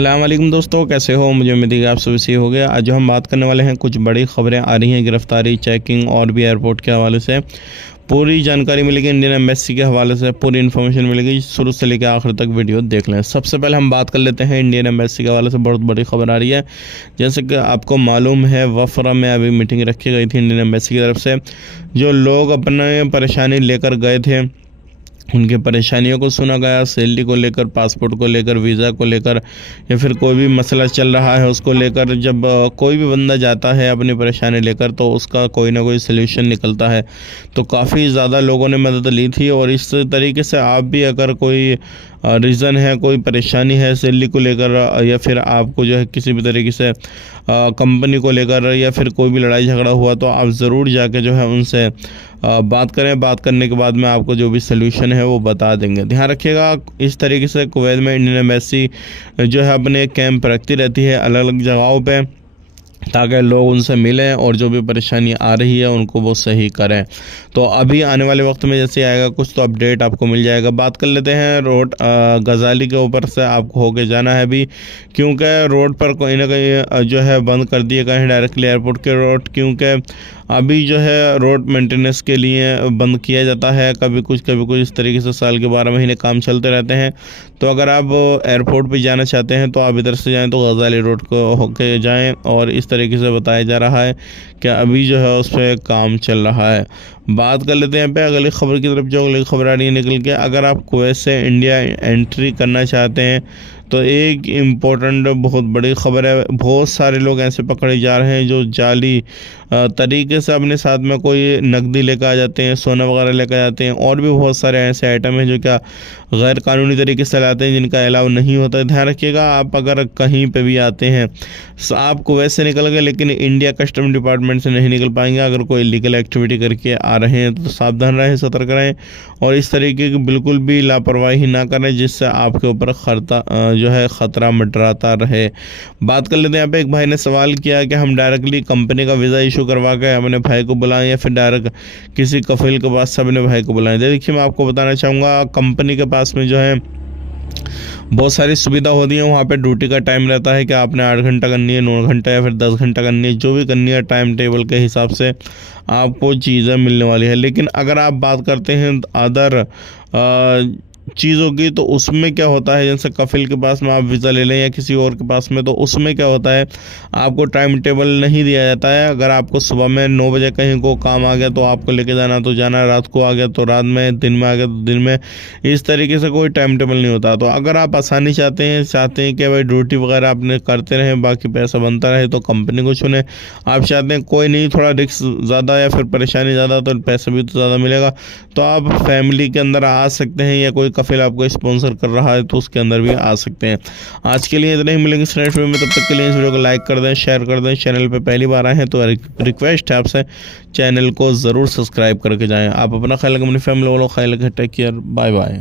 अस्सलाम वालेकुम दोस्तों, कैसे हो? मुझे उम्मीद है कि आप सभी सही हो गया। आज जो हम बात करने वाले हैं, कुछ बड़ी खबरें आ रही हैं गिरफ्तारी, चेकिंग और भी एयरपोर्ट के हवाले से। पूरी जानकारी मिलेगी इंडियन एम्बेसी के हवाले से, पूरी इन्फॉर्मेशन मिलेगी। शुरू से लेकर आखिर तक वीडियो देख लें। सबसे पहले हम बात कर लेते हैं इंडियन एम्बेसी के हवाले से। बहुत बड़ी खबर आ रही है। जैसे कि आपको मालूम है, वफरा में अभी मीटिंग रखी गई थी इंडियन एम्बेसी की तरफ से। जो लोग अपने परेशानी लेकर गए थे, उनकी परेशानियों को सुना गया। सैलरी को लेकर, पासपोर्ट को लेकर, वीज़ा को लेकर, या फिर कोई भी मसला चल रहा है उसको लेकर। जब कोई भी बंदा जाता है अपनी परेशानी लेकर, तो उसका कोई ना कोई सलूशन निकलता है। तो काफ़ी ज़्यादा लोगों ने मदद ली थी। और इस तरीके से आप भी, अगर कोई रीज़न है, कोई परेशानी है सैलरी को लेकर, या फिर आपको जो है किसी भी तरीके से कंपनी को लेकर, या फिर कोई भी लड़ाई झगड़ा हुआ, तो आप ज़रूर जाके जो है उनसे बात करें। बात करने के बाद में आपको जो भी सलूशन है वो बता देंगे। ध्यान रखिएगा, इस तरीके से कुवैत में इंडियन एम्बेसी जो है अपने कैंप रखती रहती है अलग अलग जगहों पे, ताकि लोग उनसे मिलें और जो भी परेशानी आ रही है उनको वो सही करें। तो अभी आने वाले वक्त में जैसे आएगा कुछ, तो अपडेट आपको मिल जाएगा। बात कर लेते हैं रोड गजाली के ऊपर से आपको होके जाना है अभी, क्योंकि रोड पर कहीं ना कहीं जो है बंद कर दिए गए हैं डायरेक्टली एयरपोर्ट के रोड, क्योंकि अभी जो है रोड मेंटेनेंस के लिए बंद किया जाता है। कभी कुछ इस तरीके से साल के 12 महीने काम चलते रहते हैं। तो अगर आप एयरपोर्ट पे जाना चाहते हैं तो आप इधर से जाएं तो गजाली रोड को होके जाएं। और इस तरीके से बताया जा रहा है कि अभी जो है उस पर काम चल रहा है। बात कर लेते हैं पे अगली खबर की तरफ। जो अगली खबर आ रही है निकल के, अगर आप कुवैत से इंडिया एंट्री करना चाहते हैं तो एक इम्पोर्टेंट बहुत बड़ी खबर है। बहुत सारे लोग ऐसे पकड़े जा रहे हैं जो जाली तरीके से अपने साथ में कोई नकदी लेकर आ जाते हैं, सोना वगैरह लेकर आ जाते हैं। और भी बहुत सारे ऐसे आइटम हैं जो क्या गैर कानूनी तरीके से लाते हैं, जिनका अलाउ नहीं होता है। ध्यान रखिएगा, आप अगर कहीं पे भी आते हैं, आप कुवैत से निकल गए लेकिन इंडिया कस्टम डिपार्टमेंट से नहीं निकल पाएंगे। अगर कोई लीगल एक्टिविटी करके आ रहे हैं तो सावधान रहें, सतर्क रहें और इस तरीके की बिल्कुल भी लापरवाही ना करें, जिससे आपके ऊपर खतरा मंडराता रहे। बात कर लेते हैं। यहाँ पे एक भाई ने सवाल किया कि हम डायरेक्टली कंपनी का वीज़ा इशू करवा के अपने भाई को बुलाएं, या फिर डायरेक्ट किसी कफील के पास से अपने भाई को बुलाएं। देखिए, मैं आपको बताना चाहूँगा, कंपनी के पास में जो है बहुत सारी सुविधा होती है। वहाँ पे ड्यूटी का टाइम रहता है कि आपने 8 घंटा करनी है, 9 घंटा या फिर 10 घंटा करनी है। जो भी करनी है टाइम टेबल के हिसाब से आपको चीज़ें मिलने वाली है। लेकिन अगर आप बात करते हैं अदर चीज़ों की, तो उसमें क्या होता है, जैसे कफिल के पास में आप वीज़ा ले लें या किसी और के पास में, तो उसमें क्या होता है, आपको टाइम टेबल नहीं दिया जाता है। अगर आपको सुबह में 9 बजे कहीं को काम आ गया तो आपको लेके जाना तो जाना, रात को आ गया तो रात में, दिन में आ गया तो दिन में। इस तरीके से कोई टाइम टेबल नहीं होता। तो अगर आप आसानी चाहते हैं कि भाई ड्यूटी वगैरह आपने करते रहें, बाकी पैसा बनता रहे, तो कंपनी को चुने। आप चाहते हैं कोई नहीं, थोड़ा रिस्क ज़्यादा या फिर परेशानी ज़्यादा, तो पैसा भी तो ज़्यादा मिलेगा, तो आप फैमिली के अंदर आ सकते हैं, या कोई कफिल आपको स्पॉन्सर कर रहा है तो उसके अंदर भी आ सकते हैं। आज के लिए इतना ही, मिलेंगे नेक्स्ट वीडियो में। तब तक के लिए इस वीडियो को लाइक कर दें, शेयर कर दें। चैनल पे पहली बार आए हैं तो रिक्वेस्ट है आपसे, चैनल को ज़रूर सब्सक्राइब करके जाएं। आप अपना ख्याल रखें, अपनी फैमिली वालों का ख्याल रखें। Take care, bye bye.